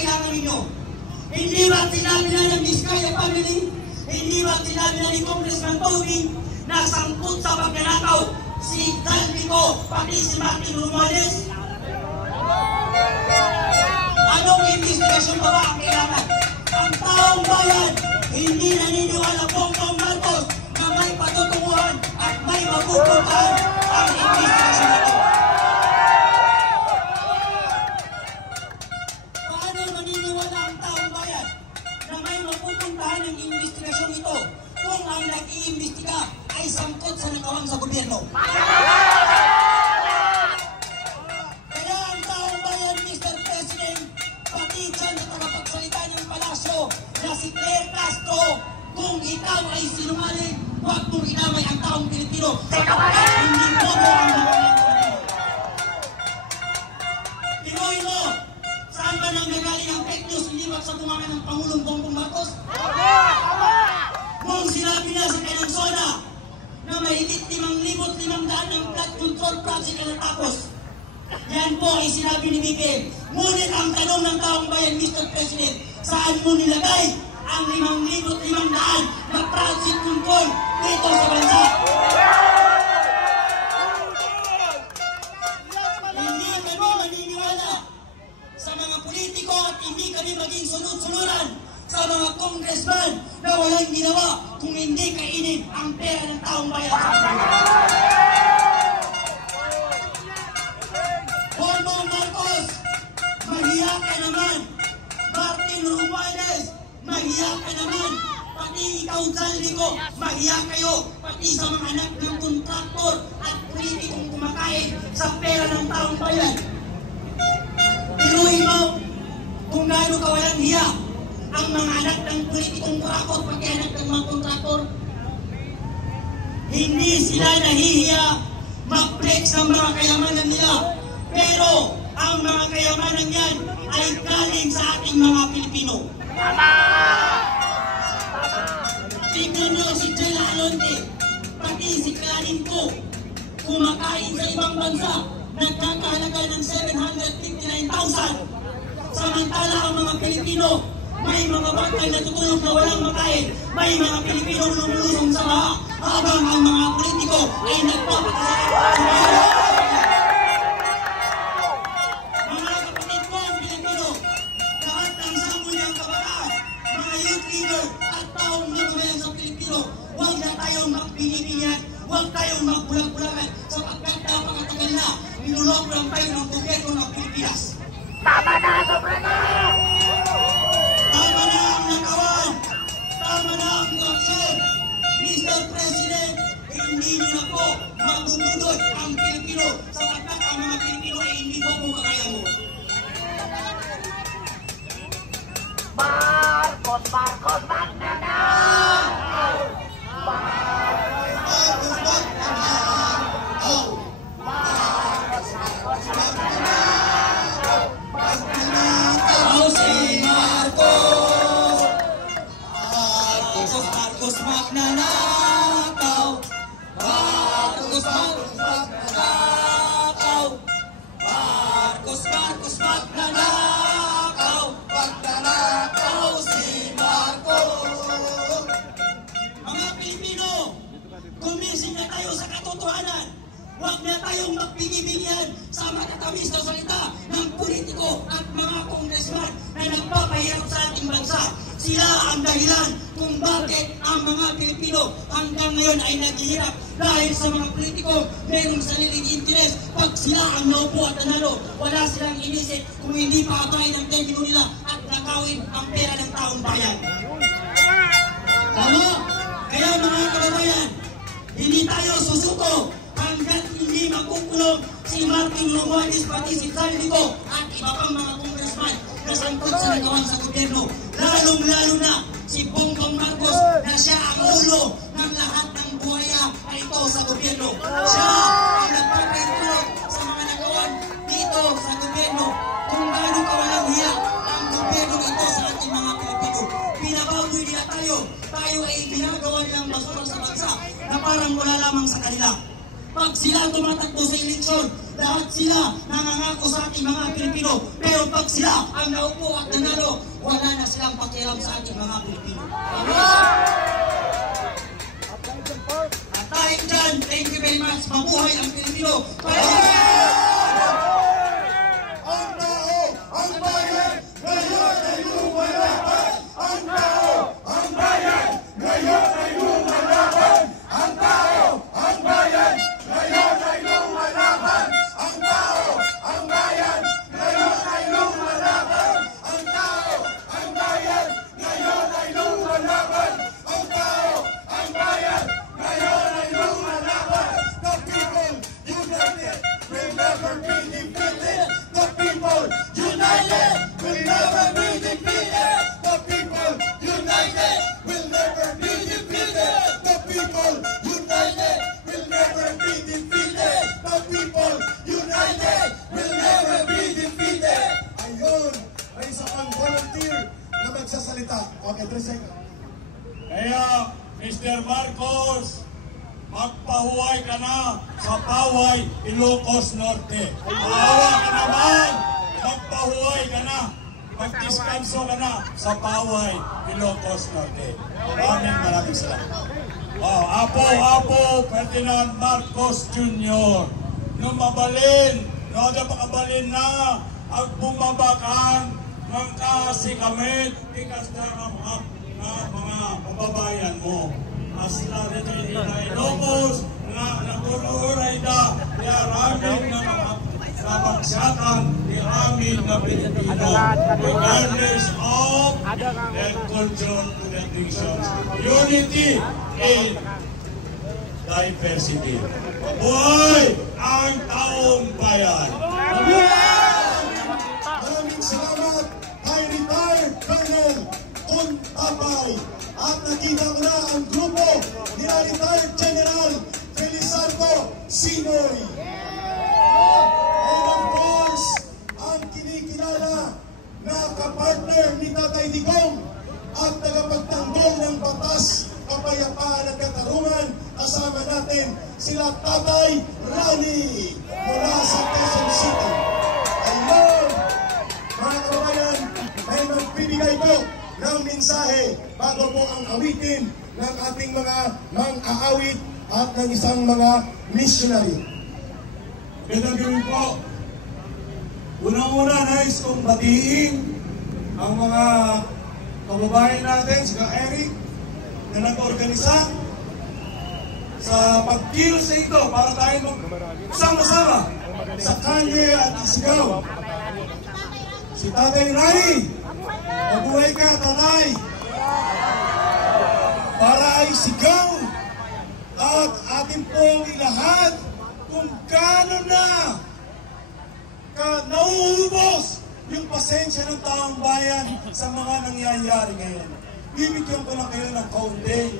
kailangan ninyo? Hindi ba sinabi na ng Vizcaya family? Hindi ba sinabi na ni Congressman Tony na sangkot sa pagnanakaw si Saldico pati si Martin Romualdez? Anong investigasyon pa ba ang kailangan? Ang taong bayan hindi naniniwala Bongbong Marcos na may patutunguhan at may mapupuntahan ang investigasyon ito. Paano naniniwala ang taong bayan na may mapupuntahan ang investigasyon ito kung ang nag-iimbestiga ay sangkot sa nakawang sa gobyerno? Kaya ang taong bayan, Mr. President, pati dyan na tagapagsalita ng palasyo na si Claire Castro, kung ikaw ay sinungaling, huwag mong inamay ang taong Pilipino sapagkat hindi mo ang mga Pilipino. Tinuloy mo, saan ba nang nagaling ang fake news hindi ba sa bunganga ng Pangulong Bongbong Marcos? Kung sinabi na sa kanyang zona na mahigit 5,500 ng flood control project na natapos, yan po ay sinabi ni BBM. Ngunit ang tanong ng taong bayan, Mr. President, saan mo nilagay ang 5,500 na project control dito sa bansa? Hindi kami maniniwala sa mga politiko at hindi kami maging sunod-sunuran sa mga congressman na walang ginawa kung hindi kainin ang pera ng taong bayan. Bongbong Marcos, mahiya ka naman. Martin Romualdez, mahiya ka naman. Pati ikaw, Saldico, mahiya kayo. Pati sa mga anak ng kontraktor at politikong kumakain sa pera ng taong bayan. Pinuhin mo kung gaano ka walang hiya ang mga anak ng politikong kurakot, pati anak ng mga kontraktor. Hindi sila nahihiya mag-flex ng mga kayamanan nila. Pero ang mga kayamanan yan ay galing sa ating mga Pilipino. Tignan nyo si Jela Alonte, pati si Clanin ko, kumakain sa ibang bansa, nagkakahalaga ng 759,000. Samantala ang mga Pilipino, may mga batay na tutulog na walang makain, may mga Pilipino lumulusong sa baha, habang ang mga politiko ay nagpapakasakit sa mga kapatid ko ang Pilipino, lahat ng sangguniang kabataan, mga youth leader at taong manumayan sa Pilipino, huwag na tayong magpinipinyan, huwag tayong magbulag-bulagan sapagkat napakatagal na niluloko lang tayo ng gobyerno ng Pilipinas. Tama na! Sobra na! Tama na ang nakawan! Tama na ang korupsyon! Mr. President, hindi niyo na po magbubudod ang Pilipino sapagkat ang mga Pilipino ay hindi po kagaya mo. Marcos! Marcos! Magnanakaw! Marcos magnanakaw! Marcos! Marcos! Magnanakaw! Magnanakaw si Marcos! Marcos magnanakaw! Marcos magnanakaw! Marcos magnanakaw! Magnanakaw si Marcos! Mga Pilipino, gumising na tayo sa katotohanan. Huwag na tayong magbibigyan sa matatamis na salita ng politiko at mga congressman na nagpapahirap sa ating bansa. Sila ang dahilan kung bakit ang mga Pilipino hanggang ngayon ay naghihirap dahil sa mga politiko mayroong sariling interes. Pag sila ang naupo at nanalo, wala silang inisip kung hindi paakain ang termino nila at nakawin ang pera ng taong bayan. Tama? Kaya mga kababayan, hindi tayo susuko hanggat hindi makukulong si Martin Romualdez pati si Saldico at iba pang mga congressman na sangkot sa nagawan sa gobyerno. Lalong-lalo na si Bongbong Marcos na siya ang ulo ng lahat ng buhaya na ito sa gobyerno. Siya ang nagpapahintulot sa mga nagawan dito sa gobyerno. Kung gaano kawalang hiya ang gobyerno ito sa ating mga Pilipino. Pinababoy nila tayo. Tayo ay ginagawa nilang basura sa bansa na parang wala lamang sa kanila. Pag sila tumatakbo sa eleksyon, Lahat sila nangangako sa ating mga Pilipino. Pero pag sila ang naupo at nanalo, wala na silang pakialam sa ating mga Pilipino. At dahil dyan, thank you very much. Mabuhay ang Pilipino. Ang tao, ang bayan, ngayon ay lumalaban! Ang tao, ang bayan, ngayon ay lumalaban! Ang tao, ang bayan, ngayon ay lumalaban! Ang tao, ang bayan, ngayon ay lumalaban! Ang tao, ang bayan, ngayon ay lumalaban! Ang tao, ang bayan, ngayon ay lumalaban! The people united will never be defeated! The people united will never be defeated! The people united will never be defeated! The people united will never be defeated! The people united will never be defeated! Ayun, may isa pang volunteer na magsasalita. Okay, 3 seconds. Kaya, Mr. Marcos, magpahuway ka na sa Paway, Ilocos Norte. Maawa ka naman, magpahuway ka na. Magdiskanso ka na sa Paway, Ilocos Norte. Maraming salamat. Apo Ferdinand Marcos Jr. Nung mabalin, nada pakabalin na, ang bumabakan, ng kasikamit, ikas na mga kababayan mo. Asla dito na Ilocos, na natururay na, yaraming na mga kabagsatan, yaraming na Pilipino, regardless of their culture to their traditions. Unity in diversity. Mabuhay ang taong bayan! Maraming salamat kay retired Colonel Kun Tapay. At nakita ko na ang grupo ni retired General Felizardo Sinoy. And of course, ang kinikilala na kapartner ni Tatay Digong at tagapagtanggol ng batas, kapayapaan at katarungan, kasama natin sila Tatay Rani mula sa Quezon City. Ayun, mga kababayan, may magbibigay po ng mensahe bago po ang awitin ng ating mga mang-aawit at ng isang mga missionary. Magandang gabi po. Unang-una, nais kong batiin ang mga kababayan natin, sila Eric, na nag-organisa sa pagkilos sa ito para tayo sama-sama sa kalye at isigaw. Si Tatay Rani, mabuhay ka, Tatay! Para ay sigaw at atin pong ilahat kung gano'n na nauubos yung pasensya ng taong bayan sa mga nangyayari ngayon. Bibigyan ko lang kayo ng kaunting